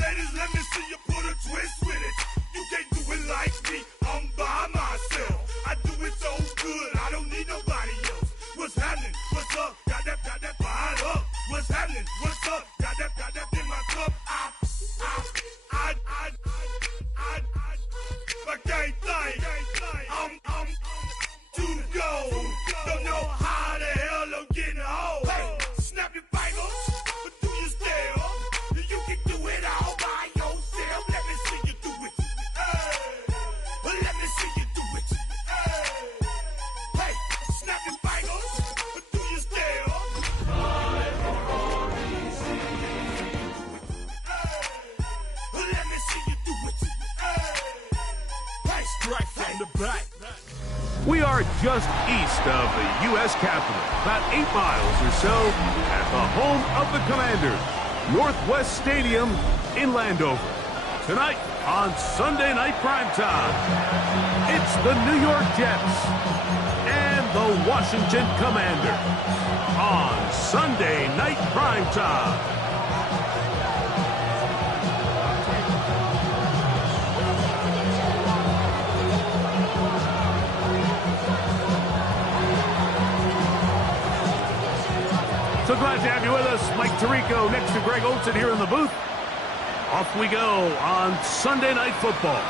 ladies, let me see you put a twist with it. You can't do it like me, I'm by myself. I do it so good, I don't need nobody else. What's happening? What's up? Got that fired up. What's happening? What's up? Got that in my cup. I can't think. I'm to go. Don't know how the hell I'm getting home. Hey, snap your fingers, but do you still? You can do it all by yourself. Let me see you do it. Hey, let me see you do it. Hey, snap your fingers, but do you still? Let me see you do it. Hey, strike from the back. We are just east of the U.S. Capitol, about 8 miles or so, at the home of the Commanders, Northwest Stadium in Landover. Tonight on Sunday Night Primetime, it's the New York Jets and the Washington Commanders on Sunday Night Primetime. So glad to have you with us. Mike Tirico next to Greg Olson here in the booth. Off we go on Sunday Night Football.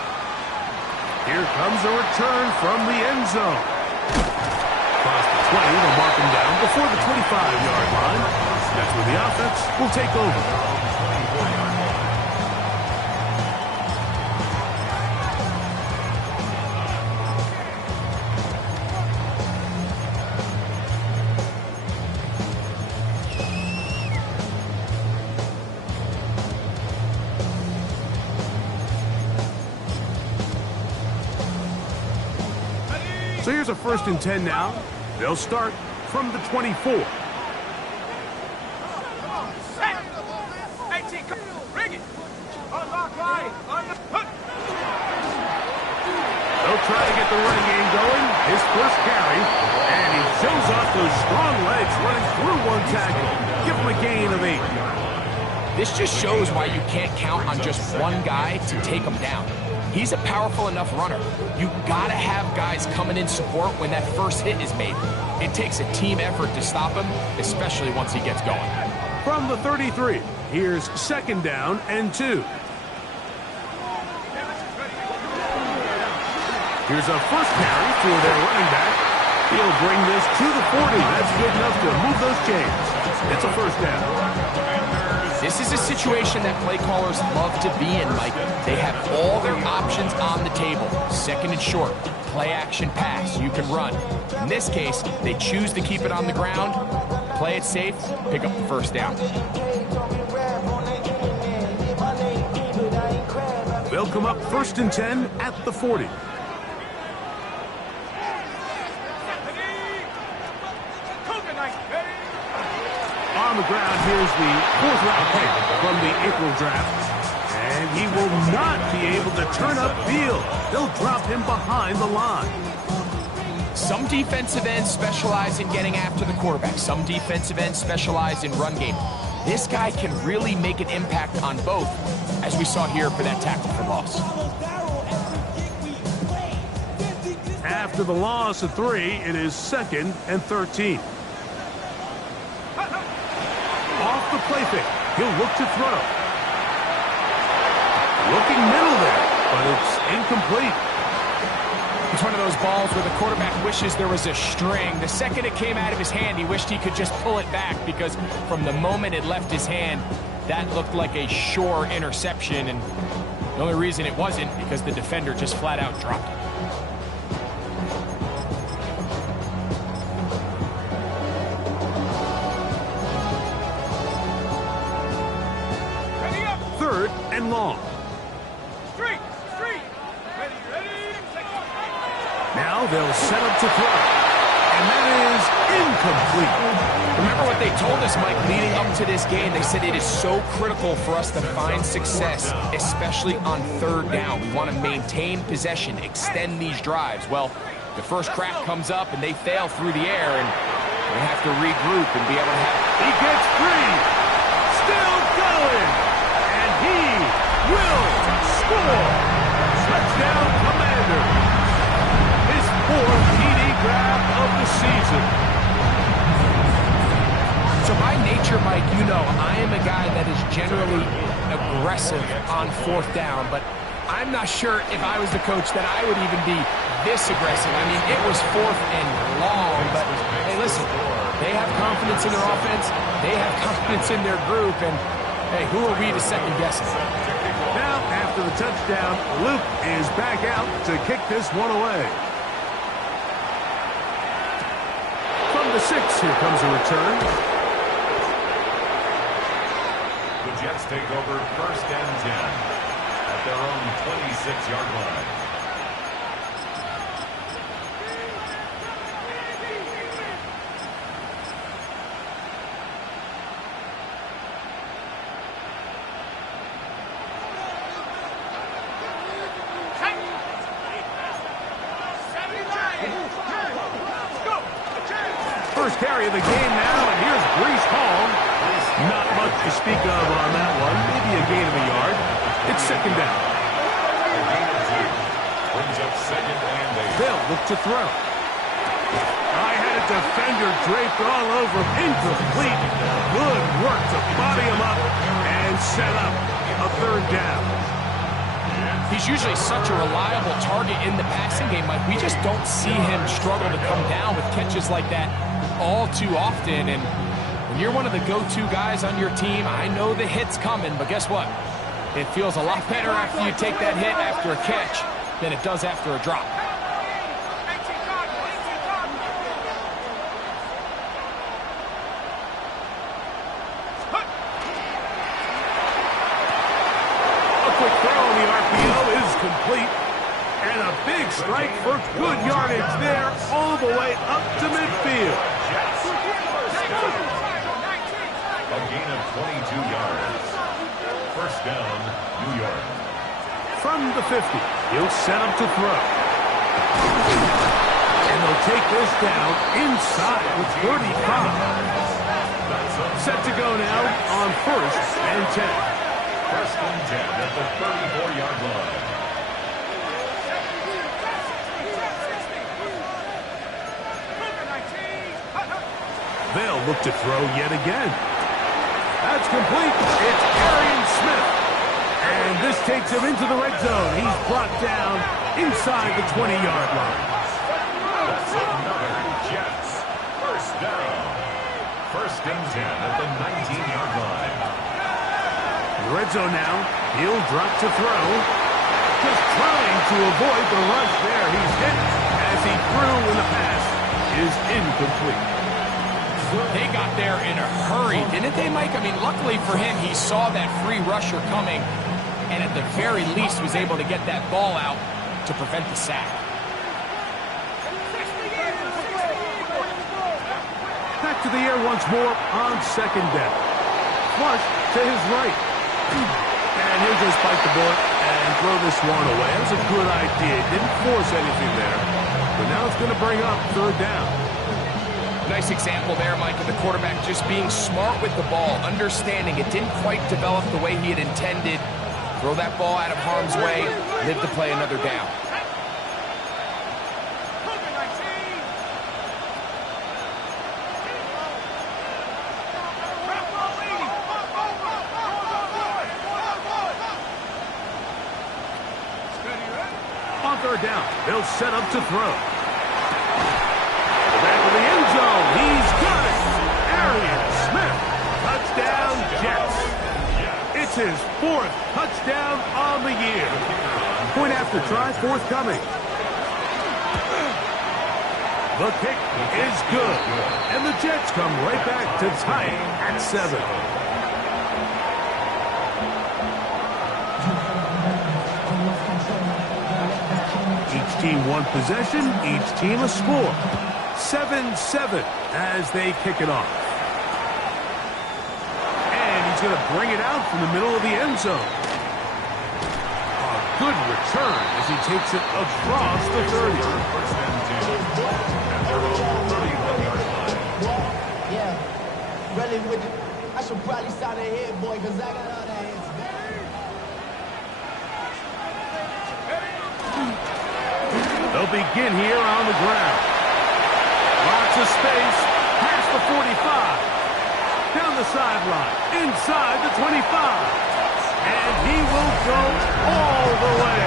Here comes a return from the end zone. Across the 20, they'll mark him down before the 25-yard line. That's where the offense will take over. So here's a 1st and 10 now. They'll start from the 24. They'll try to get the running game going. His first carry, and he shows off those strong legs running through one tackle. Give him a gain of 8. This just shows why you can't count on just one guy to take him down. He's a powerful enough runner. You gotta have guys coming in support when that first hit is made. It takes a team effort to stop him, especially once he gets going. From the 33, here's 2nd down and 2. Here's a first carry for their running back. He'll bring this to the 40. That's good enough to move those chains. It's a 1st down. This is a situation that play callers love to be in, Mike. They have all their options on the table. 2nd and short, play action pass, you can run. In this case, they choose to keep it on the ground, play it safe, pick up the 1st down. They'll come up 1st and 10 at the 40. On the ground, here's the 4th-round pick from the April draft. And he will not be able to turn upfield. They'll drop him behind the line. Some defensive ends specialize in getting after the quarterback. Some defensive ends specialize in run game. This guy can really make an impact on both, as we saw here for that tackle for loss. After the loss of 3, it is 2nd and 13. Off the play fake, he'll look to throw. Looking middle there, but it's incomplete. It's one of those balls where the quarterback wishes there was a string. The second it came out of his hand, he wished he could just pull it back, because from the moment it left his hand, that looked like a sure interception, and the only reason it wasn't because the defender just flat out dropped it. And long. Street. Now they'll set up to throw. And that is incomplete. Remember what they told us, Mike, leading up to this game? They said it is so critical for us to find success, especially on 3rd down. We want to maintain possession, extend these drives. Well, the first crack comes up and they fail through the air, and they have to regroup and be able to have... He gets free. Still going. And he will score. Touchdown, Commanders. His 4th TD grab of the season. So by nature, Mike, you know, I am a guy that is generally aggressive on 4th down, but I'm not sure if I was the coach that I would even be this aggressive. I mean, it was 4th and long, but hey, listen, they have confidence in their offense, they have confidence in their group, and hey, who are we to second guess it? Now, after the touchdown, Luke is back out to kick this one away. From the 6, here comes a return. The Jets take over 1st and 10 at their own 26-yard line. First carry of the game now, and here's Breece Hall. Not much to speak of on that one. Maybe a gain of a yard. It's 2nd down. Brings up 2nd and 8. They'll look to throw. I had a defender draped all over him. Incomplete. Good work to body him up and set up a 3rd down. He's usually such a reliable target in the passing game, Mike. We just don't see him struggle to come down with catches like that all too often. And when you're one of the go-to guys on your team, I know the hit's coming, but guess what? It feels a lot better after you take that hit after a catch than it does after a drop. Complete, and a big strike for good yardage there, all the way up to midfield. A gain of 22 yards. 1st down, New York. From the 50, he'll set up to throw. And they'll take this down inside with 35. Set to go now on 1st and 10. 1st and 10 at the 34-yard line. They'll look to throw yet again. That's complete. It's Arian Smith. And this takes him into the red zone. He's brought down inside the 20-yard line. That's another Jets 1st down. 1st and 10 at the 19-yard line. Red zone now. He'll drop to throw. Just trying to avoid the rush there. He's hit as he threw when the pass is incomplete. They got there in a hurry, didn't they, Mike? I mean, luckily for him, he saw that free rusher coming, and at the very least was able to get that ball out to prevent the sack. Back to the air once more on 2nd down. Flush to his right. And he'll just bite the bullet and throw this one away. That's a good idea. Didn't force anything there. But now it's going to bring up 3rd down. Nice example there, Mike, of the quarterback just being smart with the ball, understanding it didn't quite develop the way he had intended. Throw that ball out of harm's way, live to play another down. On 3rd down, they'll set up to throw. Back to the end zone. He's got it. Arian Smith. Touchdown, Jets. It's his 4th touchdown on the year. Point after try, forthcoming. The kick is good. And the Jets come right back to tie it at 7. Each team one possession, each team a score. 7-7 as they kick it off. And he's going to bring it out from the middle of the end zone. A good return as he takes it across the 30. Yeah, really with it. I should probably sign a head boy because I got all that hands. begin here on the ground. Lots of space, past the 45. Down the sideline, inside the 25. And he will go all the way.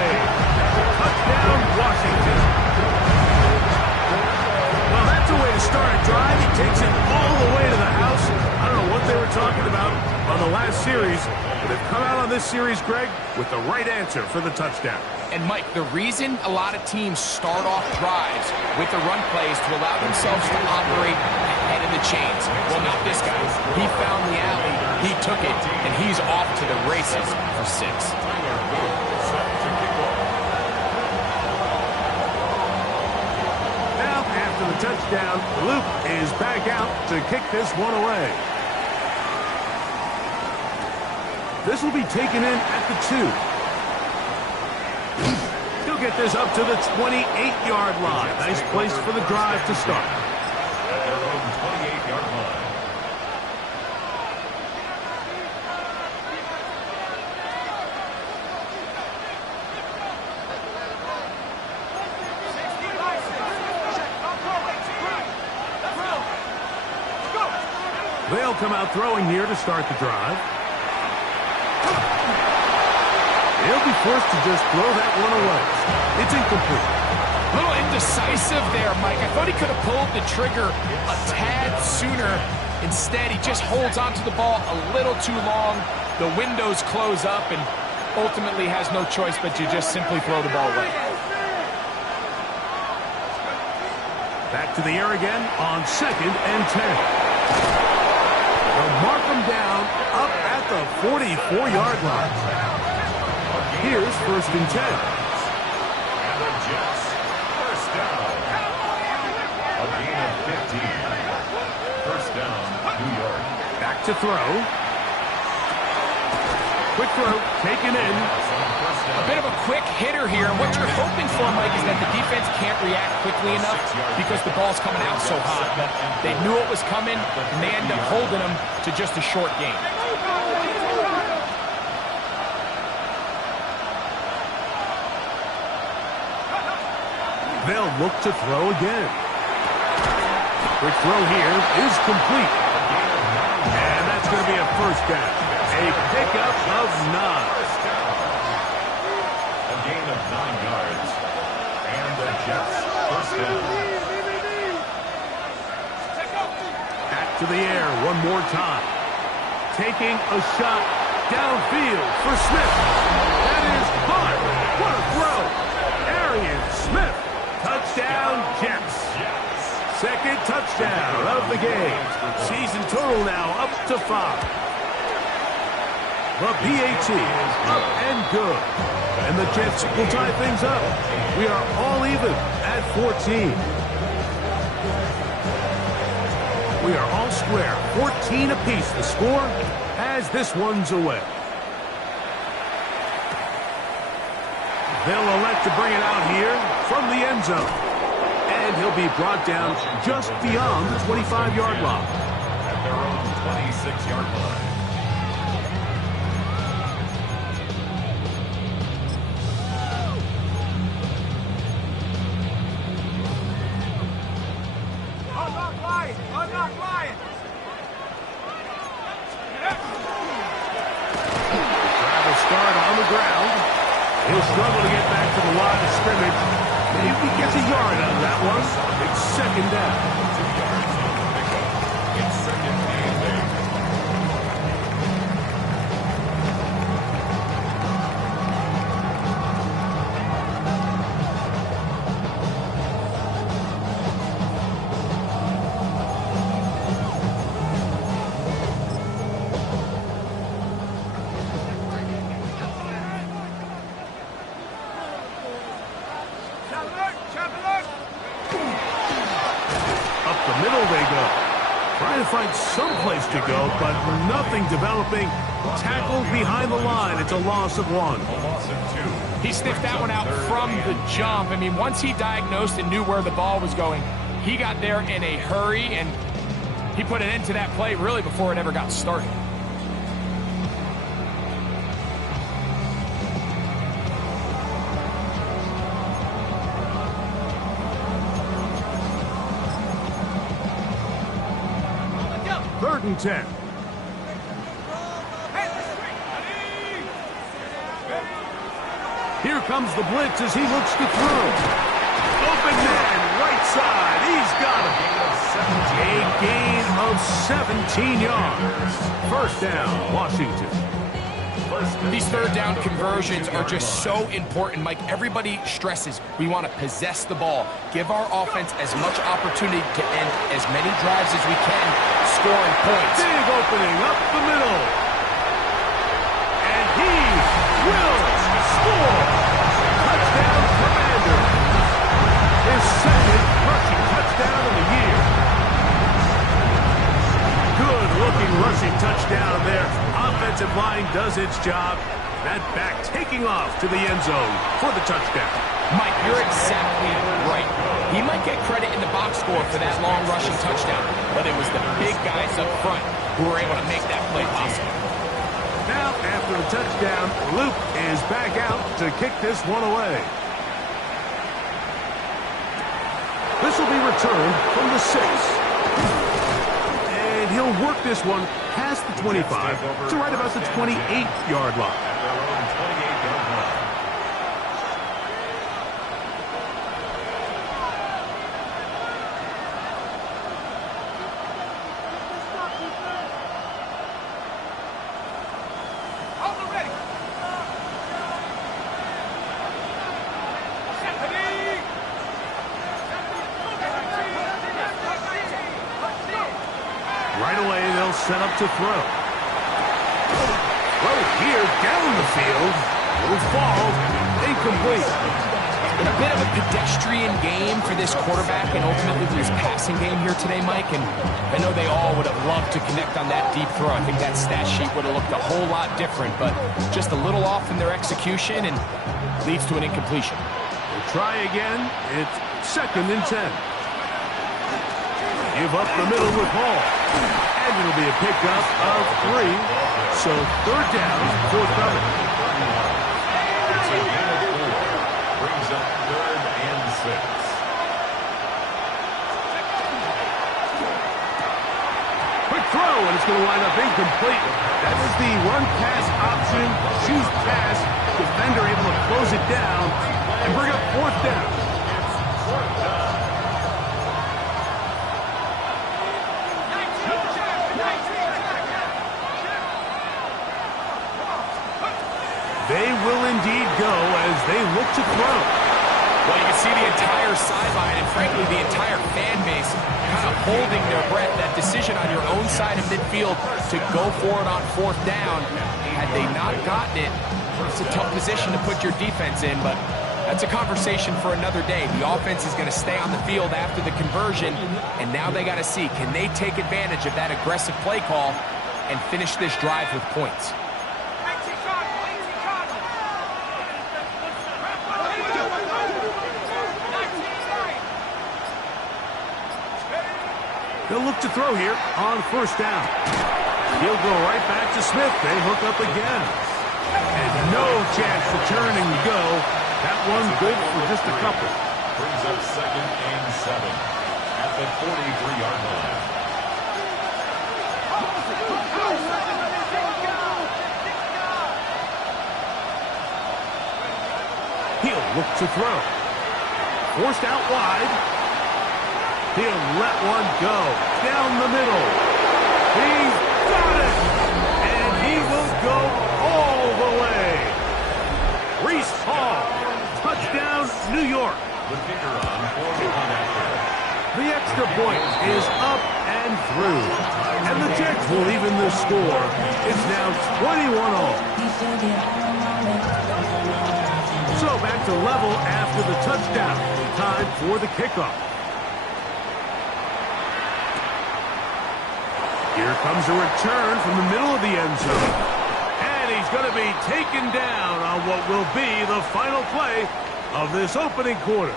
Touchdown, Washington. Well, that's a way to start a drive. He takes it all the way to the house. I don't know what they were talking about on the last series, but they've come out on this series, Greg, with the right answer for the touchdown. And, Mike, the reason a lot of teams start off drives with the run plays to allow themselves to operate ahead of the chains. Well, not this guy. He found the alley, he took it, and he's off to the races for 6. Now, after the touchdown, Luke is back out to kick this one away. This will be taken in at the 2. He'll get this up to the 28-yard line. Nice place for the drive to start. At their own 28-yard line. They'll come out throwing here to start the drive. He'll be forced to just throw that one away. It's incomplete. A little indecisive there, Mike. I thought he could have pulled the trigger a tad sooner. Instead, he just holds onto the ball a little too long. The windows close up and ultimately has no choice but to just simply throw the ball away. Back to the air again on 2nd and 10. They'll mark him down up at the 44-yard line. Here's 1st and 10. And the Jets, first down. A gain of 15. First down, New York. Back to throw. Quick throw, taken in. A bit of a quick hitter here. What you're hoping for, Mike, is that the defense can't react quickly enough because the ball's coming out so hot. They knew it was coming, and they end up holding them to just a short game. They'll look to throw again. Quick throw here is complete. And that's going to be a first down. A pickup of 9. A gain of 9 yards. And the Jets, first down. Back to the air one more time. Taking a shot downfield for Smith. That is caught. What a throw. Arian Smith. Touchdown, Jets. 2nd touchdown of the game. Season total now up to 5. The PAT up and good. And the Jets will tie things up. We are all even at 14. We are all square. 14 apiece the score as this one's away. They'll elect to bring it out here from the end zone. And he'll be brought down just beyond the 25-yard line. At their own 26-yard line. He'll struggle to get back to the line of scrimmage. Maybe he gets a yard out of that one. It's 2nd down. 2 yards on the pickup. It's 2nd and 8. Up the middle they go. Trying to find some place to go, but nothing developing. Tackled behind the line. It's a loss of 1. A loss of 2. He sniffed that one out from the jump. I mean, once he diagnosed and knew where the ball was going, he got there in a hurry, and he put an end to that play really before it ever got started. 3rd and 10. Here comes the blitz as he looks to throw. Open man, right side. He's got him. A gain of 17 yards. 1st down, Washington. These 3rd down conversions are just so important, Mike. Everybody stresses we want to possess the ball, give our offense as much opportunity to end as many drives as we can, scoring points. Big opening up the middle. And he will score. Touchdown, Commander. His 2nd rushing touchdown of the year. Good-looking rushing touchdown there. Offensive line does its job. That back taking off to the end zone for the touchdown. Mike, you're exactly right. He might get credit in the box score for that long rushing touchdown, but it was the big guys up front who were able to make that play possible. Now, after the touchdown, Luke is back out to kick this one away. This will be returned from the 6. And he'll work this one past the 25 to right about the 28-yard line. Right away, they'll set up to throw. Throw here down the field. Will fall. Incomplete. It's been a bit of a pedestrian game for this quarterback and ultimately his passing game here today, Mike. And I know they all would have loved to connect on that deep throw. I think that stat sheet would have looked a whole lot different, but just a little off in their execution and leads to an incompletion. We'll try again. It's 2nd and 10. Give up the middle with Hall. And it'll be a pickup of 3. So 3rd down, forthcoming. It's a gain of 4. Brings up 3rd and 6. Quick throw, and it's going to wind up incomplete. That was the run-pass option. Choose pass. Defender able to close it down and bring up 4th down. They will indeed go as they look to throw. Well, you can see the entire sideline and, frankly, the entire fan base kind of holding their breath. That decision on your own side of midfield to go for it on 4th down, had they not gotten it, it's a tough position to put your defense in, but that's a conversation for another day. The offense is going to stay on the field after the conversion, and now they got to see, can they take advantage of that aggressive play call and finish this drive with points? They'll look to throw here on 1st down. He'll go right back to Smith. They hook up again. And no chance to turn and go. That one good for just a couple. Brings up 2nd and 7 at the 43-yard line. He'll look to throw. Forced out wide. He'll let one go. Down the middle. He's got it. And he will go all the way. Reese Hall. Touchdown, New York. The kicker on for the one after. The extra point is up and through. And the Jets will even the score. It's now 21-all. So back to level after the touchdown. Time for the kickoff. Here comes a return from the middle of the end zone. And he's going to be taken down on what will be the final play of this opening quarter.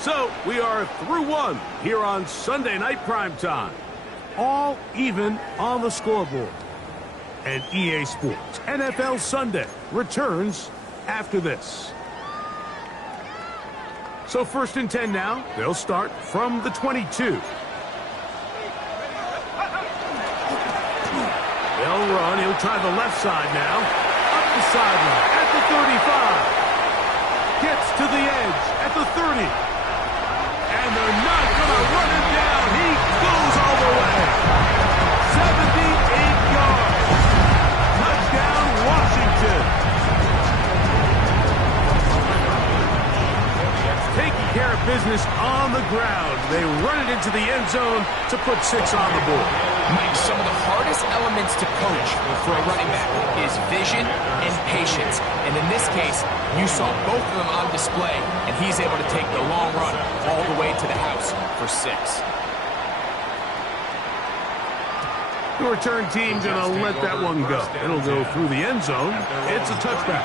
So we are through one here on Sunday Night Primetime. All even on the scoreboard. And EA Sports NFL Sunday returns after this. So 1st and 10 now. They'll start from the 22. run. He'll try the left side now. Up the sideline at the 35. Gets to the edge at the 30. And they're not going to run him down. He goes all the way. 78 yards. Touchdown, Washington. Taking care of business on the ground. They run it into the end zone to put 6 on the board. Mike, some of the hardest elements to coach for a running back is vision and patience. And in this case, you saw both of them on display, and he's able to take the long run all the way to the house for 6. The return team going to let that one go. It'll go through the end zone. It's a touchback.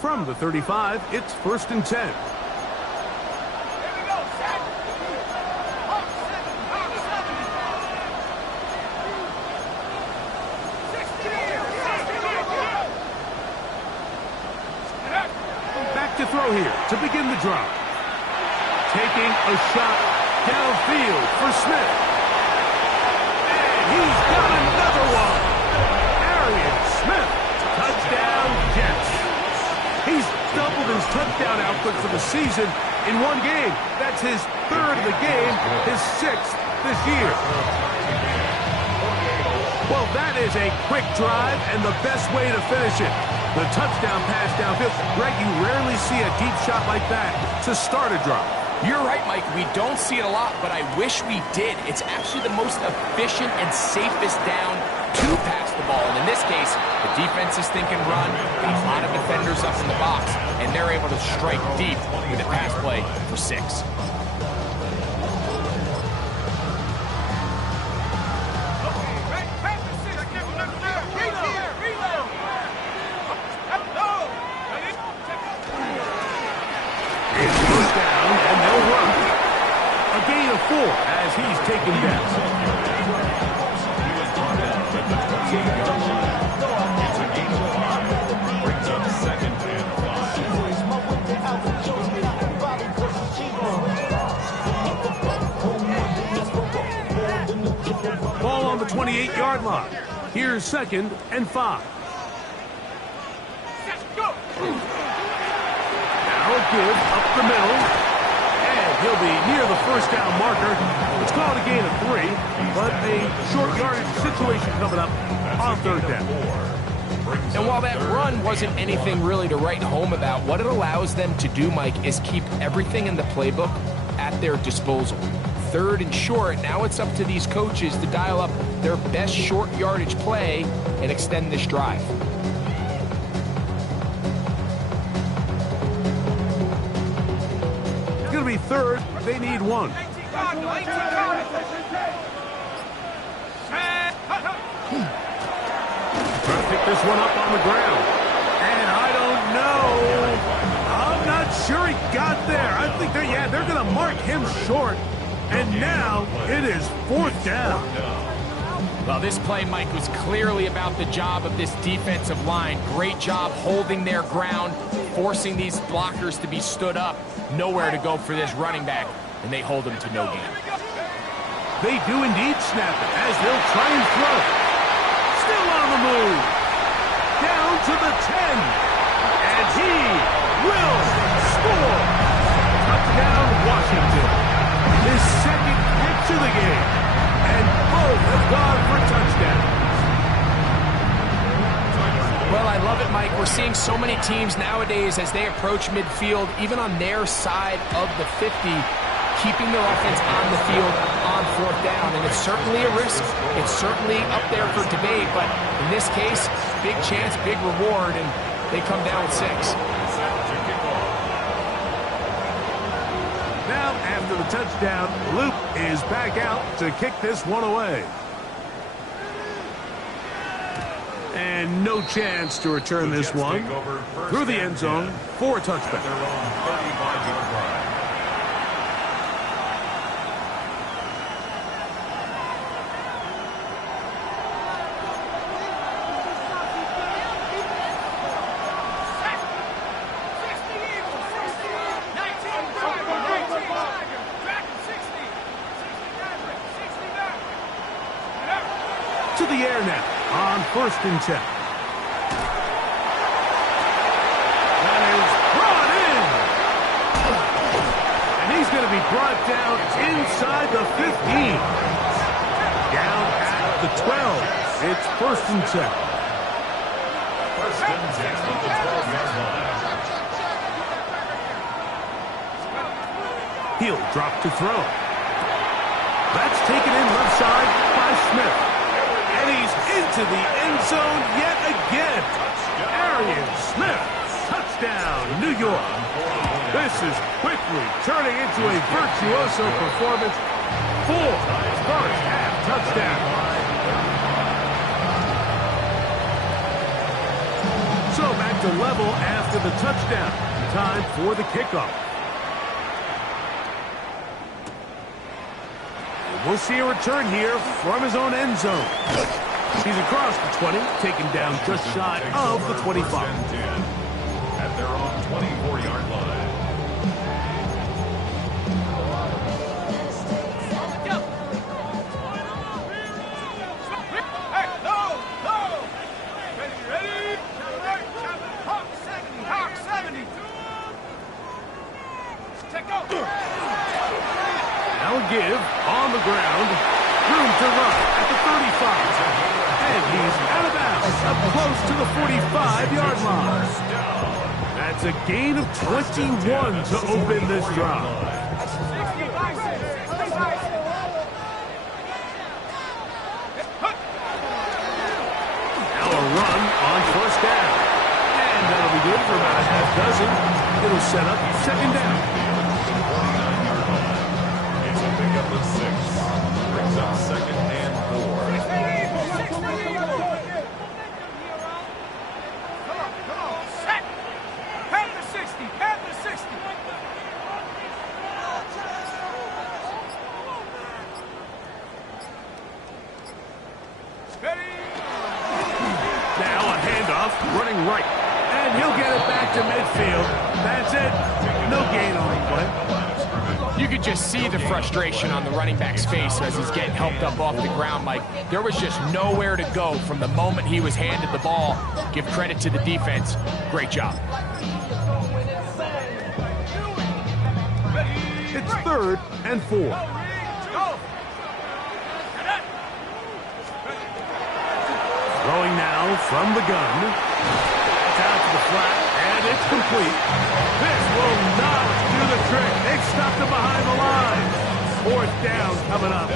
From the 35, it's 1st and 10. Back to throw here to begin the drive. Taking a shot downfield for Smith. And he's got another one. Arian Smith. Touchdown, Jets. He's doubled his touchdown output for the season in one game. That's his 3rd of the game, his 6th this year. Well, that is a quick drive and the best way to finish it. The touchdown pass downfield. Greg, you rarely see a deep shot like that to start a drive. You're right, Mike. We don't see it a lot, but I wish we did. It's actually the most efficient and safest down to pass the ball. And in this case, the defense is thinking run, got a lot of defenders up in the box, and they're able to strike deep with a pass play for 6. It's first down, and they'll run. A gain of 4 as he's taken down. It's a gain of 5. Brings up 2nd and 5. Ball on the 28-yard line. Here's 2nd and 5. Now a give up the middle. And he'll be near the first down marker. It's called a gain of 3, but a short yardage situation coming up on 3rd down. And while that run wasn't anything really to write home about, what it allows them to do, Mike, is keep everything in the playbook at their disposal. 3rd and short, now it's up to these coaches to dial up their best short yardage play and extend this drive. It's going to be 3rd. They need 1. Trying to pick this one up on the ground. And I don't know. I'm not sure he got there. I think they're going to mark him short. And now it is 4th down. Well, this play, Mike, was clearly about the job of this defensive line. Great job holding their ground, forcing these blockers to be stood up. Nowhere to go for this running back, and they hold him to no gain. They do indeed snap it as they'll try and throw. Still on the move. Down to the 10. And he will score. Touchdown, Washington. His 2nd catch of the game. And both have gone for touchdowns. Well, I love it, Mike. We're seeing so many teams nowadays as they approach midfield, even on their side of the 50, keeping their offense on the field on 4th down. And it's certainly a risk. It's certainly up there for debate. But in this case, big chance, big reward, and they come down with 6. Now, after the touchdown, Luke is back out to kick this one away. And no chance to return this one through the end zone for a touchback. to the air now on 1st and 10. That is brought in. And he's going to be brought down inside the 15. Down at the 12. It's 1st and 10. 1st and 10 at the 12-yard line. He'll drop to throw. That's taken in left side by Smith. And he's into the end zone yet again. Arian Smith, touchdown, New York. This is quickly turning into a virtuoso performance. 4 first half touchdowns. So back to level after the touchdown. Time for the kickoff. We'll see a return here from his own end zone. He's across the 20, taken down just shy of the 25. At their own 24-yard line. Now a give on the ground. Room to run at the 35. And he's out of bounds up close to the 45-yard line. That's a gain of 21 to open this drive. Now a run on 1st down. And that'll be good for about a half dozen. It'll set up 2nd down. Up with 6. Brings up 2nd and 4. Come on, set. Panther 60, Panther 60. Now a handoff, running right. And he'll get it back to midfield. That's it. No gain on the play. You could just see the frustration on the running back's face as he's getting helped up off the ground. Like, there was just nowhere to go from the moment he was handed the ball. Give credit to the defense. Great job. It's 3rd and 4. Throwing now from the gun. It's out to the flat, and it's complete. This will not do the trick. They've stopped him behind the line. 4th down coming up.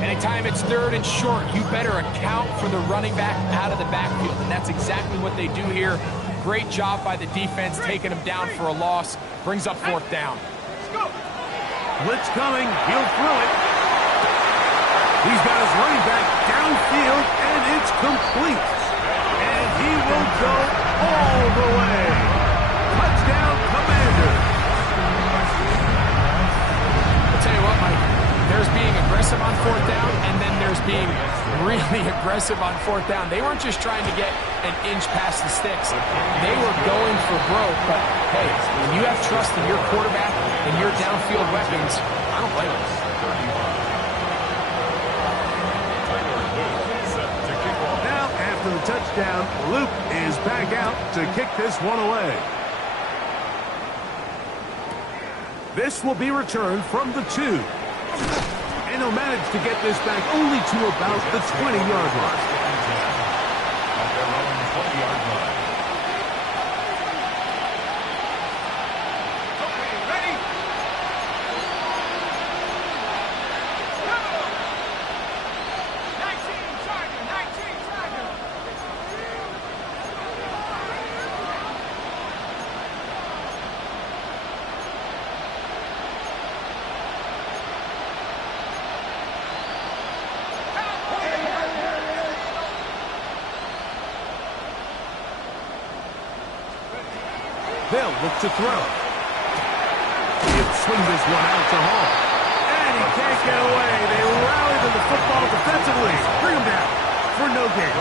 Anytime it's 3rd and short, you better account for the running back out of the backfield. And that's exactly what they do here. Great job by the defense, taking him down for a loss. Brings up 4th down. Blitz coming. He'll throw it. He's got his running back downfield, and it's complete. And he will go all the way. Touchdown, Commanders. I'll tell you what, Mike, there's being aggressive on 4th down, and then there's being really aggressive on 4th down. They weren't just trying to get an inch past the sticks. They were going for broke, but hey, when you have trust in your quarterback and your downfield weapons, I don't blame them. Now, after the touchdown, Luke is back out to kick this one away. This will be returned from the 2. And he'll manage to get this back only to about the 20-yard line. At their own 20-yard line. They'll look to throw. He'll swing this one out to Hall. And he can't get away. They rally to the football defensively. Bring him down for no gain.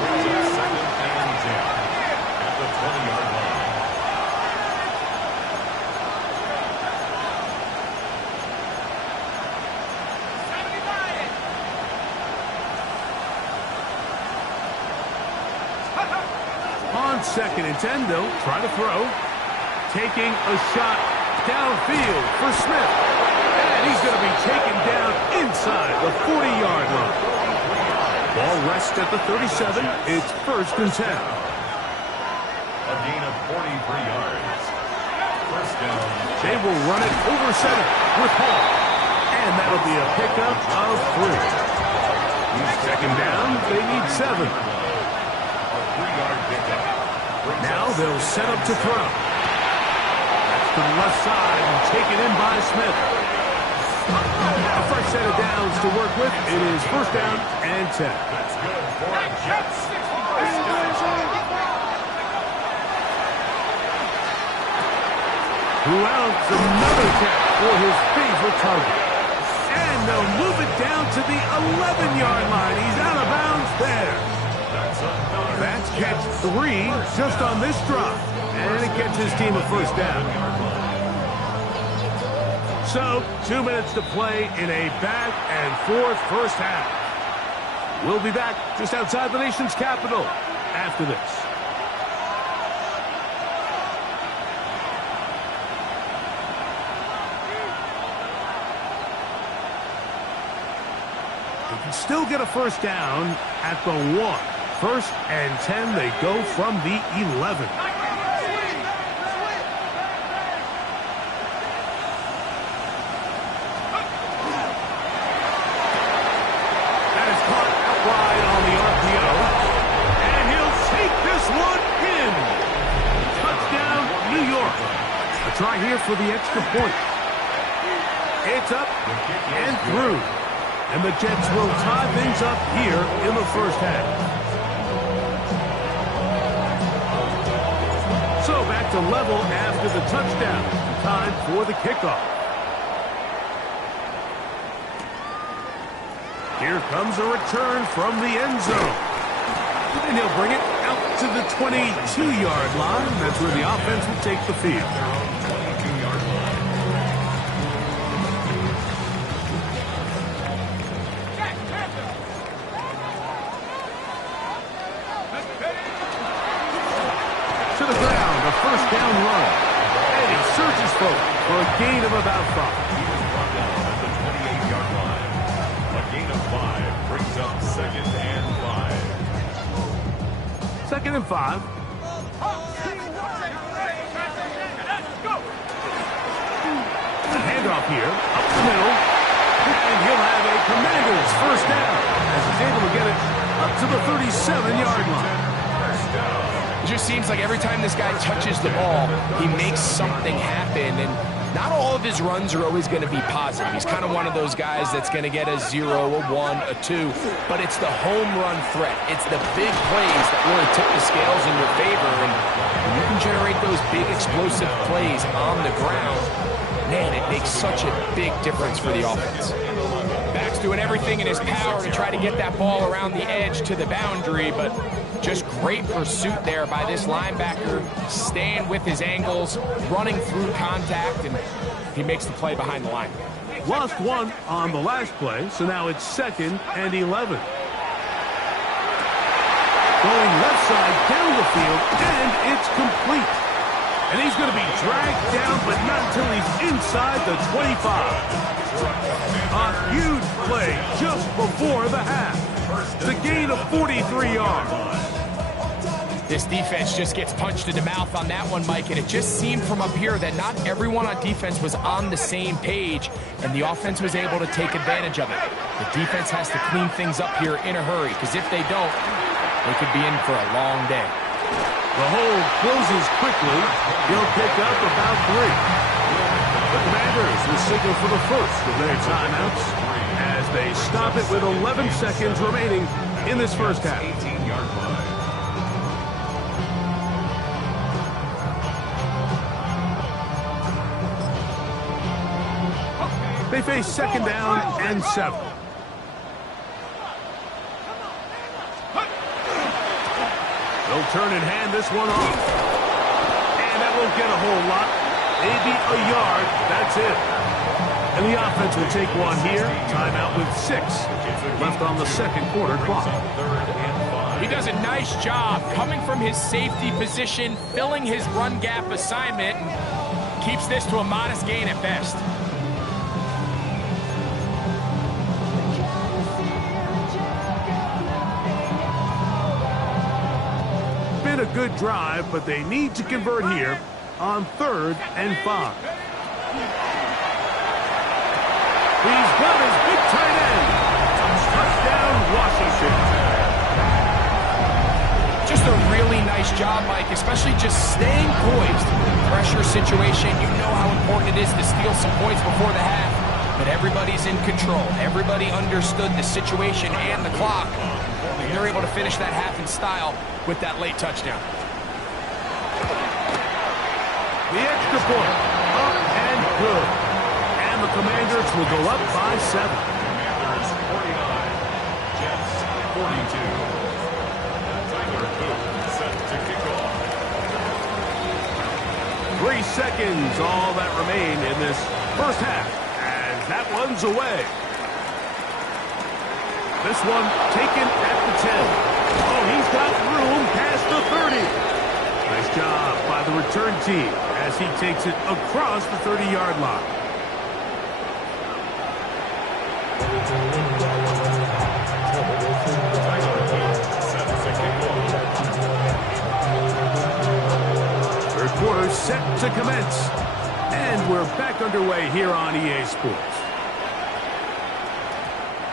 Brings up 2nd and 10 at the 20-yard line. 2nd and 10, they'll try to throw. Taking a shot downfield for Smith. And he's going to be taken down inside the 40-yard line. Ball rests at the 37. It's 1st and 10. A gain of 43 yards. First down. They will run it over center with Hall. And that'll be a pickup of 3. 2nd down, they need 7. A 3-yard pickup. Now they'll set up to throw. That's to the left side and taken in by Smith. A fresh set of downs to work with. It is 1st down and 10. That's good for Jets. First down. Throughout another catch for his favorite target. And they'll move it down to the 11-yard line. He's out of bounds there. That's catch 3 just on this drive. And it gets his team a 1st down. So, 2 minutes to play in a back-and-forth first half. We'll be back just outside the nation's capital after this. They can still get a 1st down at the 1. 1st and 10, they go from the 11. That is caught out wide on the RPO. And he'll take this one in. Touchdown, New York. A try here for the extra point. It's up and through. And the Jets will tie things up here in the first half. So back to level after the touchdown. Time for the kickoff. Here comes a return from the end zone. And he'll bring it out to the 22-yard line. That's where the offense will take the field. To the ground, a 1st down run. And he surges forward for a gain of about 5. He is brought down at the 28-yard line. A gain of 5 brings up 2nd and 5. 2nd and 5. A handoff here, up the middle. And he'll have a Commanders 1st down as he's able to get it up to the 37-yard line. It just seems like every time this guy touches the ball, he makes something happen. And not all of his runs are always going to be positive. He's kind of one of those guys that's going to get a 0, a 1, a 2. But it's the home run threat. It's the big plays that really tip the scales in your favor. And when you can generate those big explosive plays on the ground, man, it makes such a big difference for the offense. Back's doing everything in his power to try to get that ball around the edge to the boundary, but just great pursuit there by this linebacker, staying with his angles, running through contact, and he makes the play behind the line. Lost 1 on the last play, so now it's 2nd and 11. Going left side down the field, and it's complete. And he's going to be dragged down, but not until he's inside the 25. A huge play just before the half. The gain of 43 yards. This defense just gets punched in the mouth on that one, Mike, and it just seemed from up here that not everyone on defense was on the same page, and the offense was able to take advantage of it. The defense has to clean things up here in a hurry, because if they don't, they could be in for a long day. The hold closes quickly. He'll pick up about 3. The Commanders will signal for the first of their timeouts as they stop it with 11 seconds remaining in this first half. 18-yard line. They face 2nd down and 7. They'll turn and hand this one off. And that won't get a whole lot. Maybe a yard. That's it. And the offense will take one here. Timeout with 6 left on the 2nd quarter clock. 3rd and 5. He does a nice job coming from his safety position, filling his run gap assignment, and keeps this to a modest gain at best. Been a good drive, but they need to convert here on 3rd and 5. He's got his big tight end. Touchdown, Washington. Just a really nice job, Mike, especially just staying poised. Pressure situation, you know how important it is to steal some points before the half, but everybody's in control. Everybody understood the situation and the clock. And they're able to finish that half in style with that late touchdown. The extra point, up and good. And the Commanders will go up by 7. Commanders 49, Jets 42. Tyler Cutt set to kick off. 3 seconds, all that remain in this first half, as that one's away. This one taken at the 10. Oh, he's got room past the 30. Nice job by the return team as he takes it across the 30-yard line. Third quarter set to commence. And we're back underway here on EA Sports.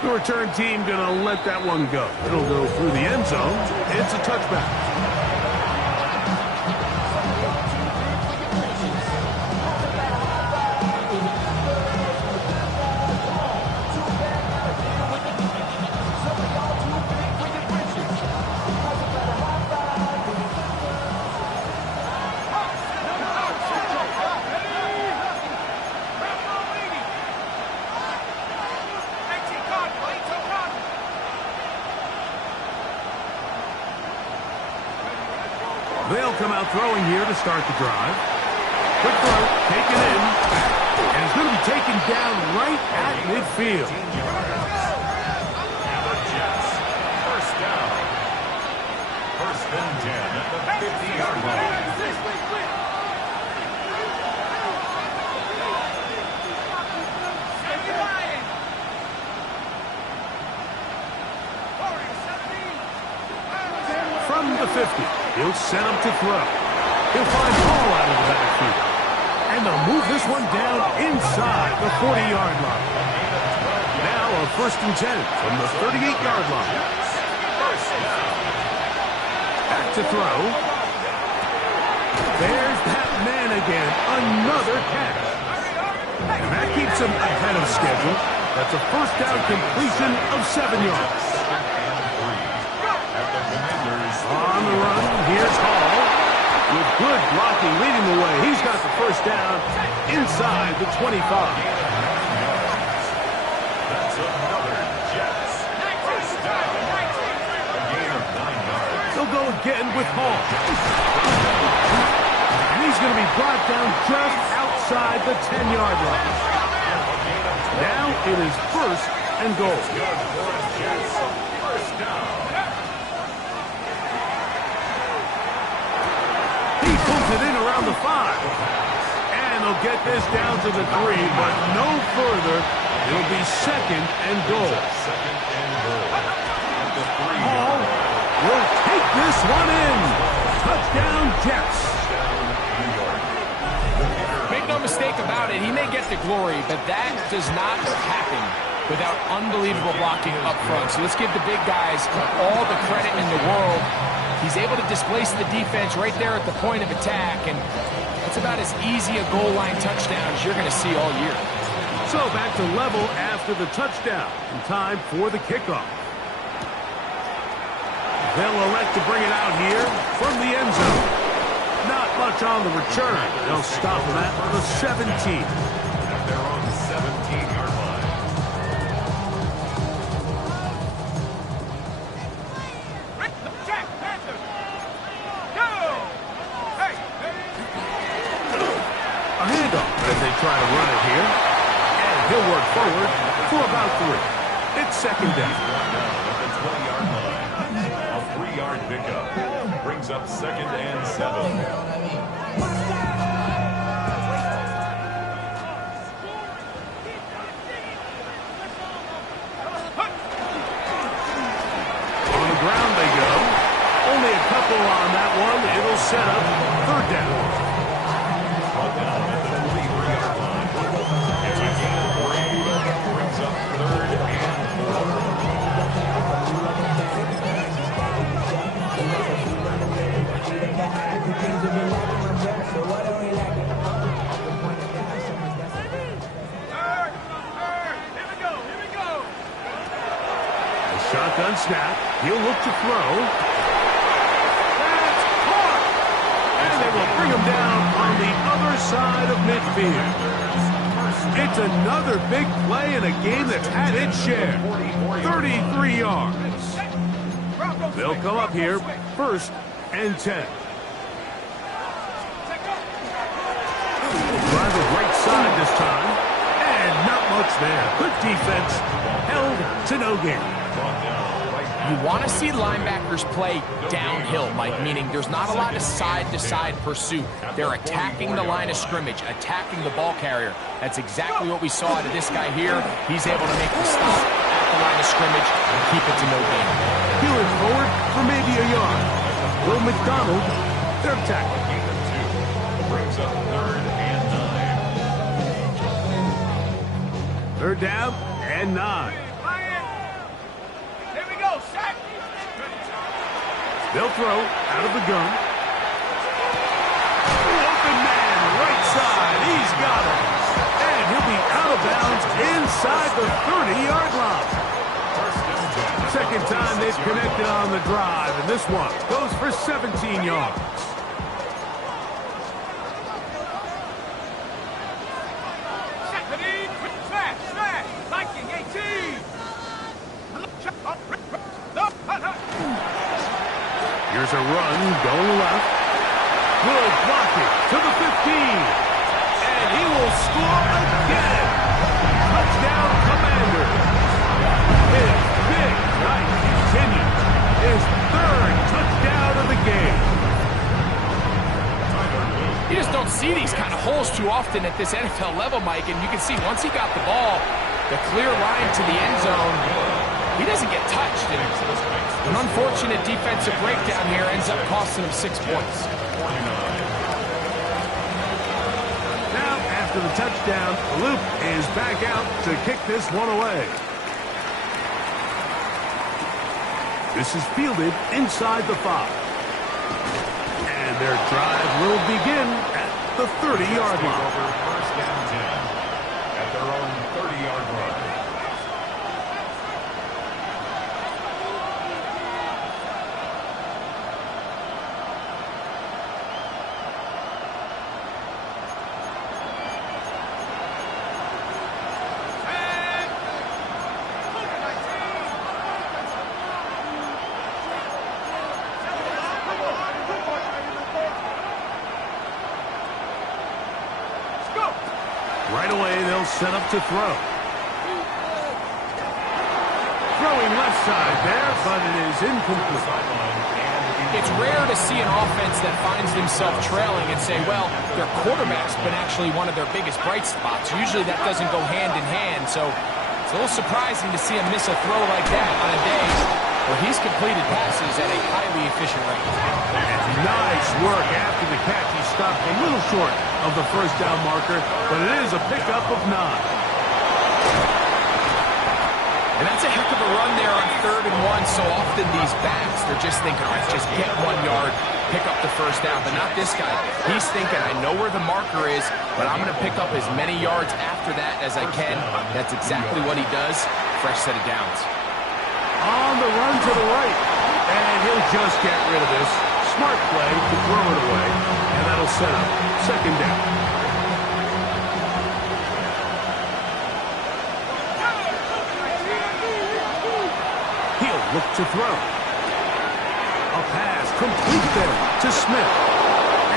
The return team going to let that one go. It'll go through the end zone. It's a touchback. They'll come out throwing here to start the drive. Quick throw, taken in, and it's going to be taken down right at midfield. And the Jets, first down. First and 10 at the 50-yard line. From the 50, he'll set him to throw. He'll find Hall out of the backfield. And they'll move this one down inside the 40-yard line. Now a first and 10 from the 38-yard line. Back to throw. There's that man again. Another catch. And that keeps him ahead of schedule. That's a first down completion of 7 yards. On the run, here's Hall. With good blocking leading the way. He's got the first down inside the 25. That's another Jets. First down. A gain of 9 yards. They'll go again with Hall. And he's going to be brought down just outside the 10-yard line. Now it is first and goal. Good for the Jets. First down. He pulls it in around the 5. And they'll get this down to the 3, but no further. It'll be second and goal. Second and goal. At the 3-yard Hall will take this one in. Touchdown, Jets. New York. Make no mistake about it, he may get the glory, but that does not happen without unbelievable blocking up front. So let's give the big guys all the credit in the world. He's able to displace the defense right there at the point of attack, and it's about as easy a goal line touchdown as you're going to see all year. So back to level after the touchdown, and time for the kickoff. They'll elect to bring it out here from the end zone. Not much on the return. They'll stop him at the 17. And they're on the 17-yard line. A handoff as they try to run it here. And he'll work forward for about 3. It's second down. At the 20-yard line. A 3-yard 3-yard pickup. Brings up 2nd and 7. Ground they go. Only a couple on that one. It'll set up 3rd down. Brought down at the 3-yard line. It's a gain of 3. Brings up 3rd Shotgun snap. He'll look to throw. That's caught. And they will bring him down on the other side of midfield. It's another big play in a game that's had its share. 33 yards. They'll come up here 1st and 10. Drive the right side this time. And not much there. Good defense. Held to no gain. You want to see linebackers play downhill, Mike, meaning there's not a lot of side-to-side pursuit. They're attacking the line of scrimmage, attacking the ball carrier. That's exactly what we saw out of this guy here. He's able to make the stop at the line of scrimmage and keep it to no gain. Peeling forward for maybe a yard. Will McDonald, they're tackling. Brings up 3rd and 9. 3rd down and 9. They'll throw out of the gun. Open man, right side. He's got it. And he'll be out of bounds inside the 30-yard line. 2nd time they've connected on the drive, and this one goes for 17 yards. Here's a run going left. Good blocking to the 15. And he will score again. Touchdown, Commanders. His big night continues. His 3rd touchdown of the game. You just don't see these kind of holes too often at this NFL level, Mike. And you can see once he got the ball, the clear line to the end zone, he doesn't get touched. And an unfortunate defensive breakdown here ends up costing him 6 points. Now, after the touchdown, Luke is back out to kick this one away. This is fielded inside the 5. And their drive will begin at the 30-yard line. 1st and 10 at their own 30-yard line. Right away, they'll set up to throw. Throwing left side there, but it is incomplete. It's rare to see an offense that finds themselves trailing and say, well, their quarterback's been actually one of their biggest bright spots. Usually that doesn't go hand in hand, so it's a little surprising to see him miss a throw like that on a day where he's completed passes at a highly efficient rate. Nice work after the catch. He stopped a little short of the 1st down marker, but it is a pickup of 9. And that's a heck of a run there on 3rd and 1. So often these backs, they're just thinking, all right, just get 1 yard, pick up the 1st down. But not this guy. He's thinking, I know where the marker is, but I'm going to pick up as many yards after that as I can. That's exactly what he does. Fresh set of downs. On the run to the right. And he'll just get rid of this. Smart play to throw it away. And that'll set up 2nd down. He'll look to throw. A pass complete there to Smith.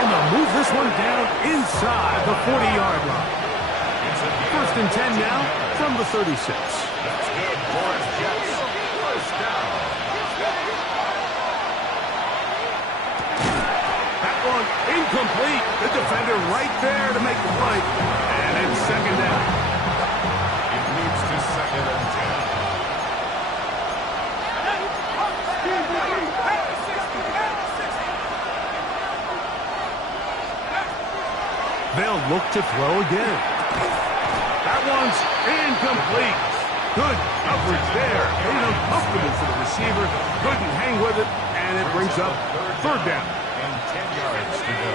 And they'll move this one down inside the 40-yard line. 1st and 10 now from the 36. That's good for his Jets. 1st down. defender right there to make the play. And it's second down. It moves to second and 10. They'll look to throw again. That one's incomplete. Good coverage there. Made it uncomfortable for the receiver. Couldn't hang with it, and it brings up third down. And 10 yards to go.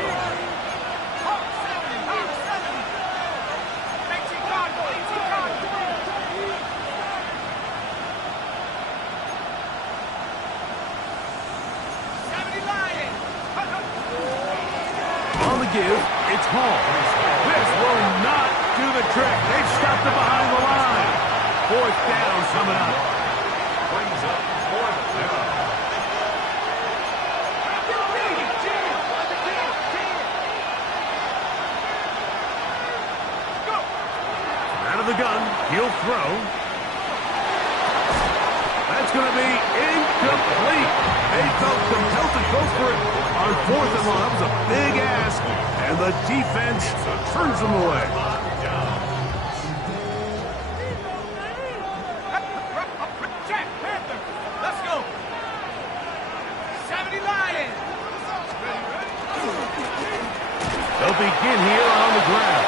On the give, it's Hall. This will not do the trick. They've stopped it behind the line. Fourth down coming up. Brings up fourth down. Out of the gun, he'll throw. That's going to be incomplete. They felt compelled to go for it on fourth and long. That was a big ask, and the defense turns them away. Let's go. 70 Lions. They'll begin here on the ground.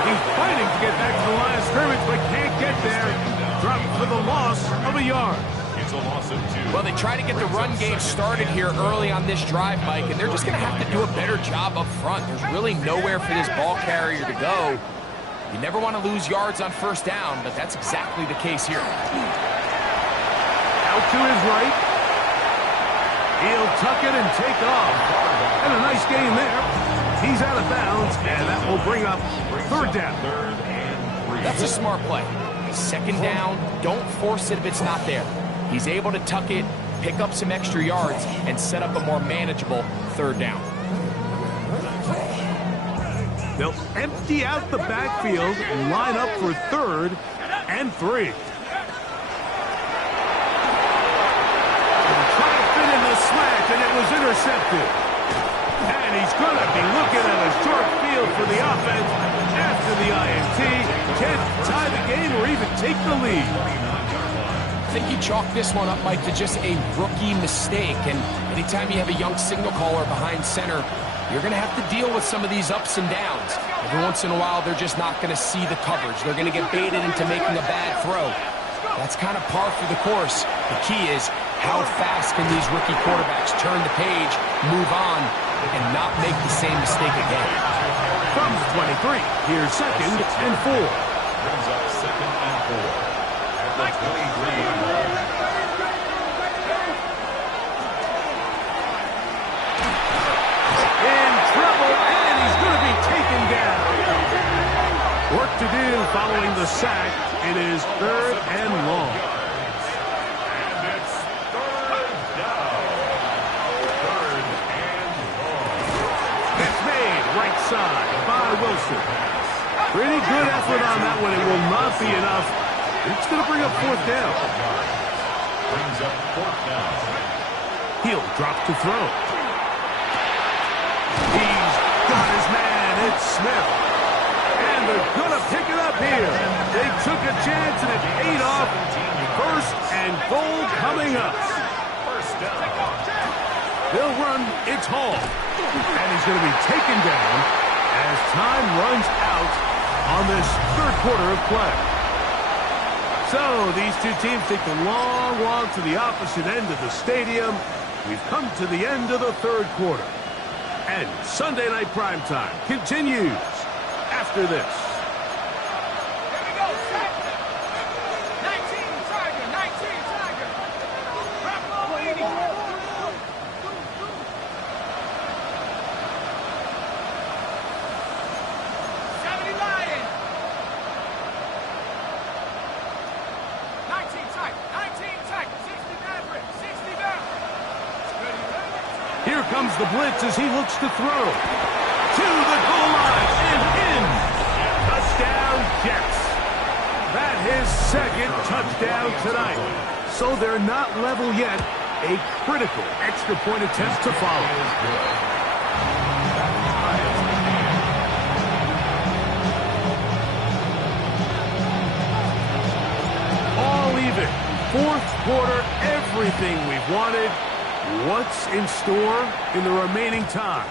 He's fighting to get back to the line of scrimmage, but can't get there. Dropped for the loss of a yard. It's a loss of 2. Well, they try to get the run game started here early on this drive, Mike, and they're just going to have to do a better job up front. There's really nowhere for this ball carrier to go. You never want to lose yards on first down, but that's exactly the case here. Out to his right. He'll tuck it and take off. And a nice gain there. He's out of bounds, and that will bring up third down. Third and 3. That's a smart play. Second down, don't force it if it's not there. He's able to tuck it, pick up some extra yards, and set up a more manageable third down. They'll empty out the backfield and line up for third and 3. Trying to fit in the slant, and it was intercepted. And he's going to be looking at a short field for the offense after the INT. Can't tie the game or even take the lead. I think he chalked this one up, Mike, to just a rookie mistake. And anytime you have a young signal caller behind center, you're going to have to deal with some of these ups and downs. Every once in a while, they're just not going to see the coverage. They're going to get baited into making a bad throw. That's kind of par for the course. The key is how fast can these rookie quarterbacks turn the page, move on, and not make the same mistake again. From the 23, here's second and 4. Brings up second and 4. At the 23. In trouble, and he's going to be taken down. Work to do following the sack. It is third and long. And it's third down. Third and long. It's made right side by Wilson. Pretty good effort on that one. It will not be enough. It's going to bring up fourth down. Brings up fourth down. He'll drop to throw. He's got his man. It's Smith. And they're going to pick it up here. They took a chance and it paid off. First and goal coming up. First down. They'll run. It's Hall. And he's going to be taken down as time runs out on this third quarter of play. So these two teams take the long walk to the opposite end of the stadium. We've come to the end of the third quarter. And Sunday Night Primetime continues after this. Here we go, set. 19 Tiger, 19 Tiger. Rock ball waiting. 70 Lion. 19 Tiger, 19 Tiger. 60 Maverick, 60 Maverick. Here comes the blitz as he looks to throw. To the goal line and in. Touchdown, Jets. That his second touchdown tonight. So they're not level yet. A critical extra point attempt to follow. Fourth quarter, everything we've wanted. What's in store in the remaining time?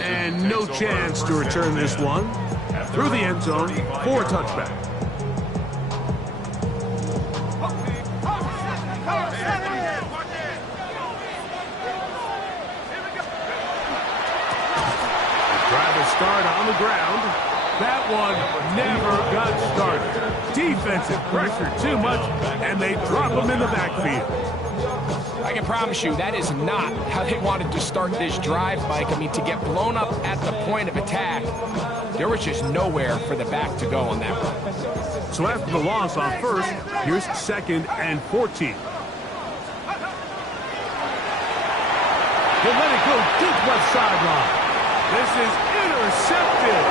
And no chance to return this one through the end zone for a touchback. Start on the ground. That one never got started. Defensive pressure too much, and they drop him in the backfield. I can promise you that is not how they wanted to start this drive, Mike. I mean, to get blown up at the point of attack, there was just nowhere for the back to go on that run. So after the loss on first, here's 2nd and 14. He'll let it go deep left sideline. This is intercepted.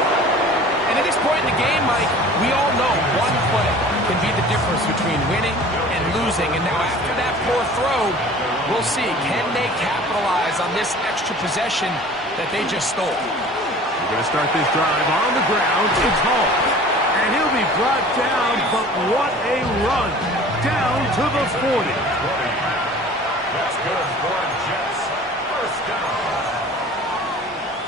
And at this point in the game, Mike, we all know one play can be the difference between winning and losing. And now after that poor throw, we'll see, can they capitalize on this extra possession that they just stole? We're going to start this drive on the ground. It's Hall. And he'll be brought down, but what a run. Down to the 40. That's good for Jets. First down.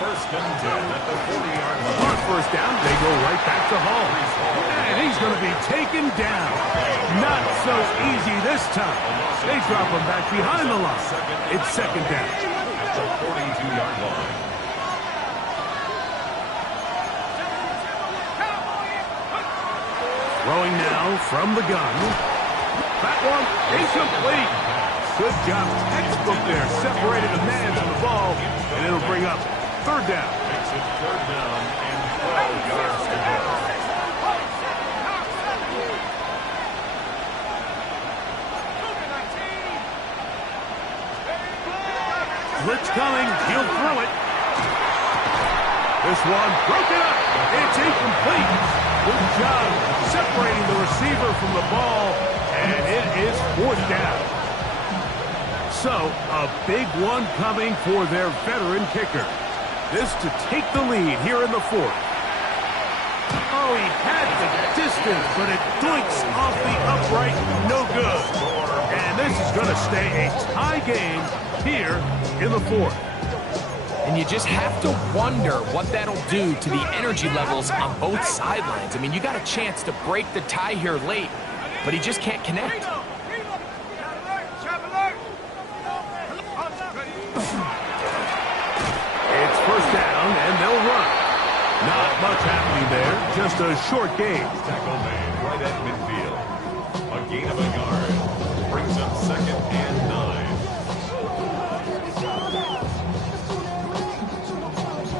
First and 10 at the 40-yard line. On first down, they go right back to Hall. And he's going to be taken down. Not so easy this time. They drop him back behind the line. It's 2nd down. At the 42-yard line. Throwing now from the gun. That one incomplete. Good job. Textbook there. Separated a man from the ball. And it'll bring up 3rd down. Makes it 3rd down and 12 yards to go. Blitz coming. He'll throw it. This one broken up. It's incomplete. Good job separating the receiver from the ball. And it is 4th down. So, a big one coming for their veteran kicker. This to take the lead here in the 4th. Oh, he had the distance, but it doinks off the upright. No good. And this is going to stay a tie game here in the 4th. And you just have to wonder what that'll do to the energy levels on both sidelines. I mean, you got a chance to break the tie here late, but he just can't connect. It's 1st down, and they'll run. Not much happening there, just a short gain. Tackle made right at midfield. A gain of a yard. Brings up 2nd and 9.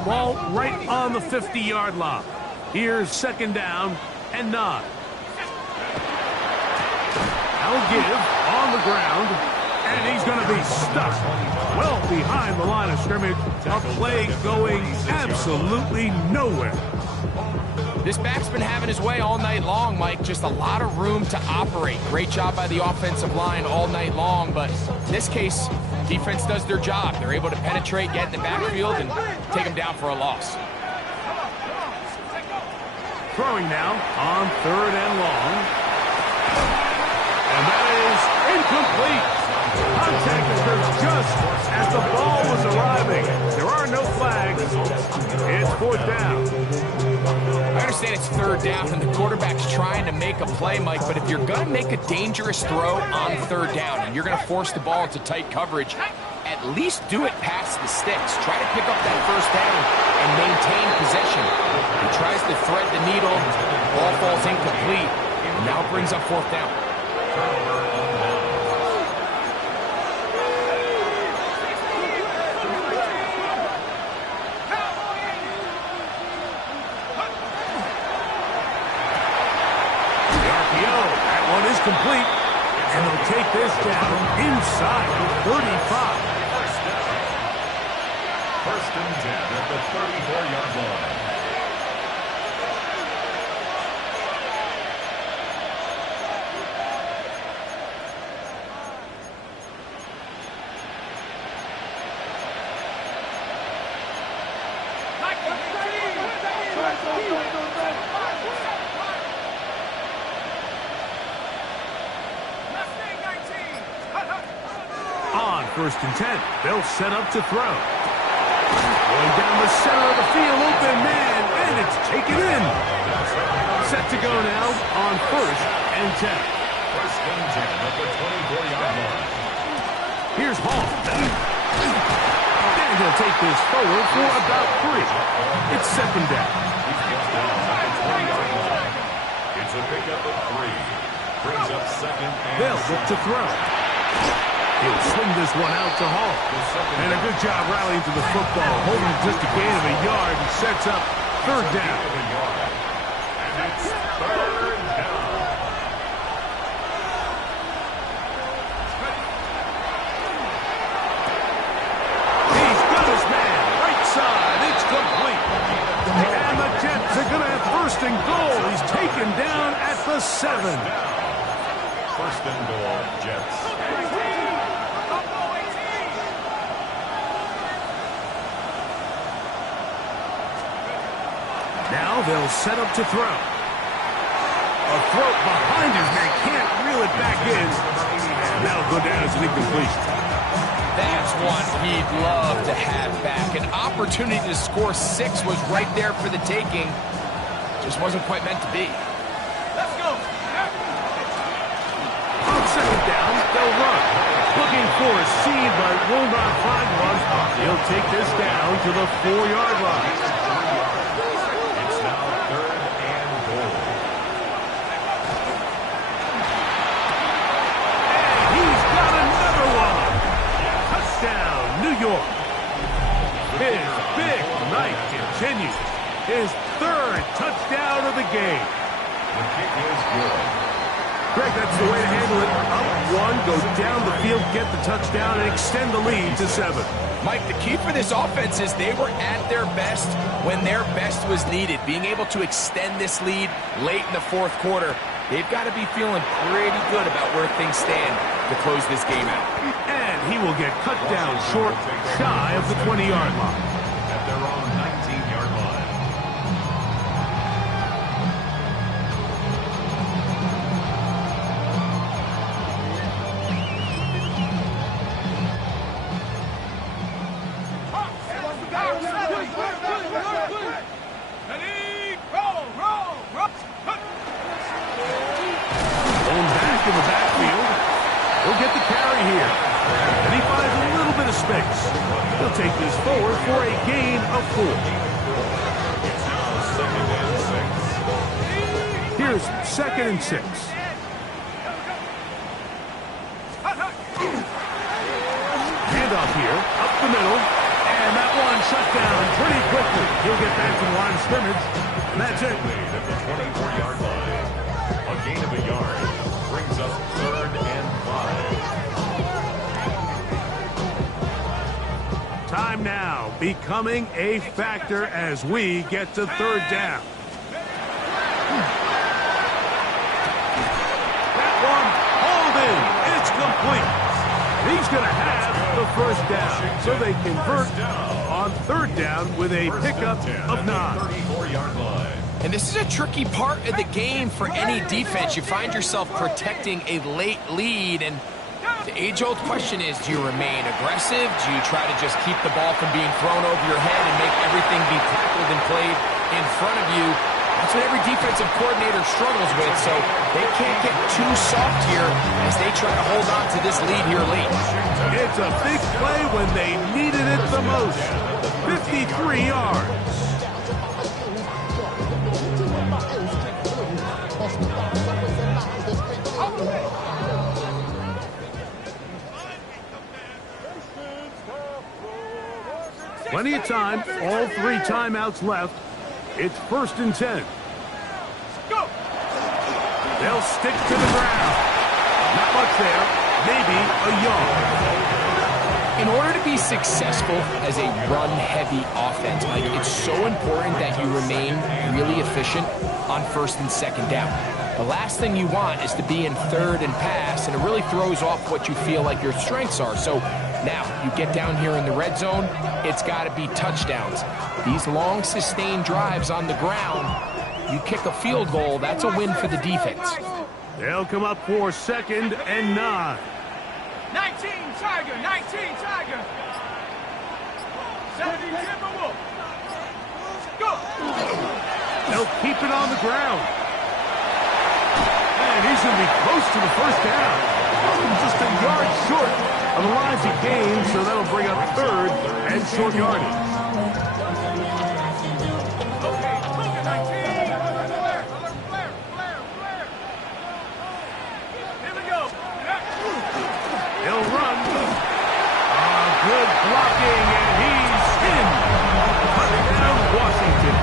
Ball right on the 50-yard line. Here's 2nd down and 9. I'll give on the ground, and he's going to be stuck well behind the line of scrimmage. A play going absolutely nowhere. This back's been having his way all night long, Mike. Just a lot of room to operate. Great job by the offensive line all night long, but in this case, defense does their job. They're able to penetrate, get in the backfield, and take them down for a loss. Throwing now on 3rd and long. And that is incomplete. Contact occurs just as the ball was arriving. There are no flags. It's 4th down. I understand it's 3rd down and the quarterback's trying to make a play, Mike, but if you're going to make a dangerous throw on 3rd down and you're going to force the ball into tight coverage, at least do it past the sticks. Try to pick up that 1st down and maintain possession. He tries to thread the needle. Ball falls incomplete. And now it brings up 4th down. Complete, and they'll take this down inside 35. 1st and 10 at the 34-yard line. first and 10. They'll set up to throw. Going down the center of the field, open man, and it's taken in. Set to go now on first and 10. First and 10 at the 24-yard line. Here's Hall. And he'll take this forward for about 3. It's second down. He gets down at the 20-yard line. It's a pickup of 3. Brings up second and They'll look to throw. He'll swing this one out to Hall. And a good job rallying to the football, holding just a gain of a yard and sets up third down. And it's third down. He's got his man. Right side. It's complete. And the Jets are going to have first and goal. He's taken down at the 7. First and goal, Jets. Now they'll set up to throw. A throw behind his man. Can't reel it back in. And that'll go down as an incomplete. That's one he'd love to have back. An opportunity to score 6 was right there for the taking. Just wasn't quite meant to be. Let's go. On second down, they'll run. Looking for a seam, but will not find one. He'll take this down to the 4-yard line. It's now third and goal. And he's got another one. Touchdown, New York. His big night continues. His 3rd touchdown of the game. The kick is good. Greg, that's the way to handle it. Up 1, go down the field, get the touchdown, and extend the lead to 7. Mike, the key for this offense is they were at their best when their best was needed. Being able to extend this lead late in the 4th quarter, they've got to be feeling pretty good about where things stand to close this game out. And he will get cut down short, shy of the 20-yard line. At their own 19-yard line. Going back in the backfield. He'll get the carry here. And he finds a little bit of space. He'll take this forward for a gain of 4. It's now second and 6. Here's second and 6. Handoff here, up the middle. And that one shut down pretty quickly. He'll get back to the line of scrimmage. And that's it. Lead at the 24-yard line. A gain of a yard brings up third and 5. Time now becoming a factor as we get to third down. That one hauled in. It's complete. He's going to have the first down, so they convert on third down with a pickup of 9. 34-yard line. And this is a tricky part of the game for any defense. You find yourself protecting a late lead, and the age-old question is, do you remain aggressive? Do you try to just keep the ball from being thrown over your head and make everything be tackled and played in front of you? That's what every defensive coordinator struggles with, so they can't get too soft here as they try to hold on to this lead here late. It's a big play when they needed it the most. 53 yards. Plenty of time, all 3 timeouts left. It's first and 10. Go. They'll stick to the ground. Not much there, maybe a yard. In order to be successful as a run-heavy offense, Mike, it's so important that you remain really efficient on first and second down. The last thing you want is to be in third and pass, and it really throws off what you feel like your strengths are. So now you get down here in the red zone, it's got to be touchdowns. These long sustained drives on the ground, you kick a field goal, that's a win for the defense. They'll come up for second and 9. 19. Tiger, 19, Tiger. 17, Timberwolf. Go. They'll keep it on the ground. And he's going to be close to the first down. Just a yard short of the lines he gained, so that'll bring up third and short yardage. Okay, Luka, 19. Here we go. He'll run. Good blocking, and he's in. Touchdown, Washington.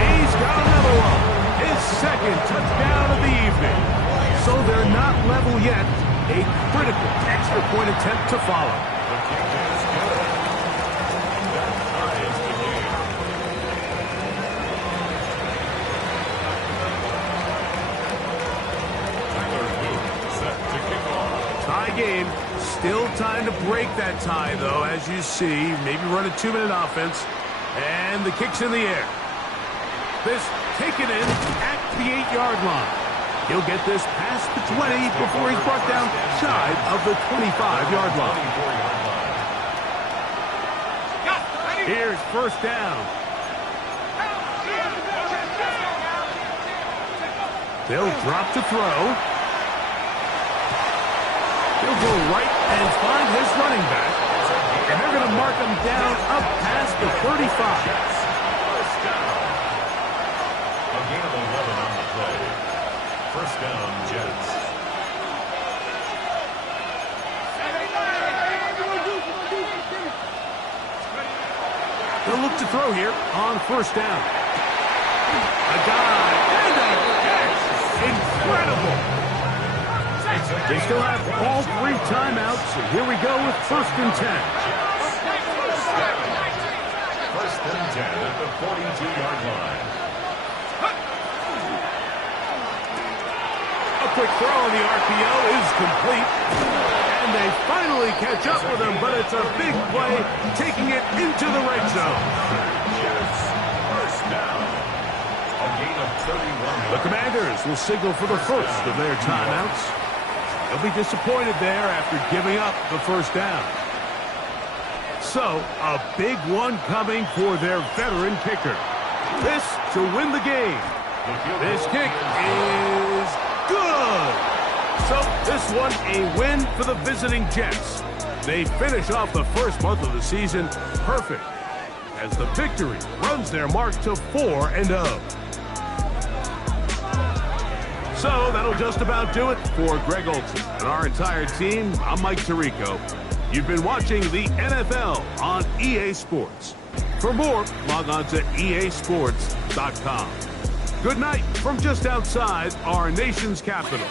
He's got another one. His second touchdown of the evening. So they're not level yet. A critical extra point attempt to follow. The kick is good. That ties the game. Tyler Luke set to kick off. Tie game. Still time to break that tie, though, as you see. Maybe run a 2-minute offense. And the kick's in the air. This taken in at the 8-yard line. He'll get this past the 20 before he's brought down shy of the 25-yard line. Here's first down. They'll drop to throw. He'll go right and find his running back. And they're going to mark him down up past the 35. First down. A gain of 11 on the play. First down, Jets. They'll look to throw here on first down. A dive and a catch. Incredible. They still have all 3 timeouts, and here we go with first and 10. First and 10 at the 42-yard line. A quick throw on the RPO is complete. And they finally catch up with him, but it's a big play, taking it into the red zone. Jets, first down. A gain of 31. The Commanders will signal for the first of their timeouts. They'll be disappointed there after giving up the first down. So, a big one coming for their veteran kicker. This to win the game. This kick is good. So, this one a win for the visiting Jets. They finish off the first month of the season perfect, as the victory runs their mark to 4-0. So that'll just about do it for Greg Olson and our entire team. I'm Mike Tirico. You've been watching the NFL on EA Sports. For more, log on to easports.com. Good night from just outside our nation's capital.